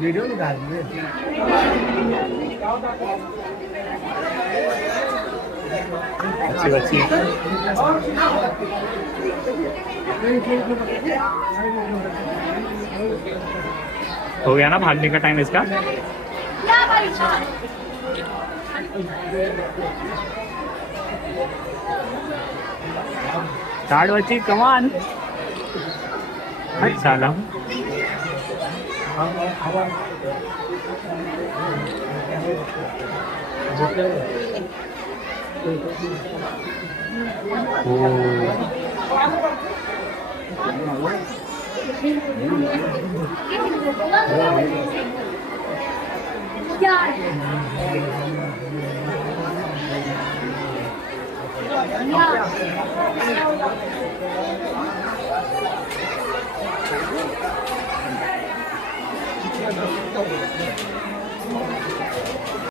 वीडियो निकाल दिए। अच्छी बच्ची। हो गया ना भागने का टाइम इसका? स्टार्ट बच्ची, कम ऑन। चलो